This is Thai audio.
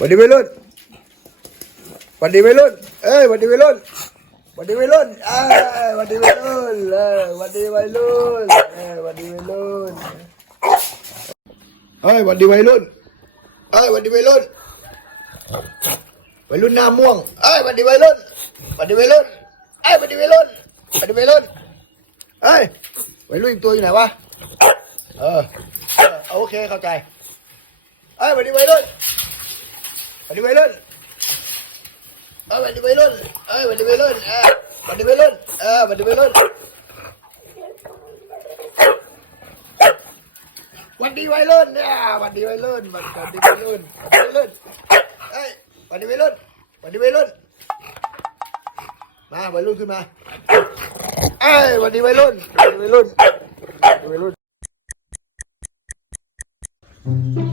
วันดีวัยรุ่นวันดีวัยรุ่นเอ้ยวันดีวัยรุ่นวันดีวัยรุ่นเอ้ยวันดีวัยรุ่นเอ้ยวันดีวัยรุ่นเอ้ยวันดีวัยรุ่นเอ้ยวันดีวัยรุ่นเอ้ยวันดีวัยรุ่นวัยรุ่นหน้าม่วงเอ้ยวันดีวัยรุ่นวันดีวัยรุ่นเอ้ยวันดีวัยรุ่นวันดีวัยรุ่นเอ้ยวัยรุ่นอีกตัวอยู่ไหนวะเออเออโอเคเข้าใจเอ้ยวันดีวัยรุ่น วันนี้วัยรุ่นเออวันนี้วัยรุ่นเออวันนี้วัยรุ่นเออวันนี้วัยรุ่นเออวันนี้วัยรุ่นวันนี้วัยรุ่นเนี่ยวันนี้วัยรุ่นวันวันนี้วัยรุ่นวันนี้วัยรุ่นเอ้ยวันนี้วัยรุ่นวันนี้วัยรุ่นมาวัยรุ่นขึ้นมาเอ้ยวันนี้วัยรุ่นวันนี้วัยรุ่นวัยรุ่น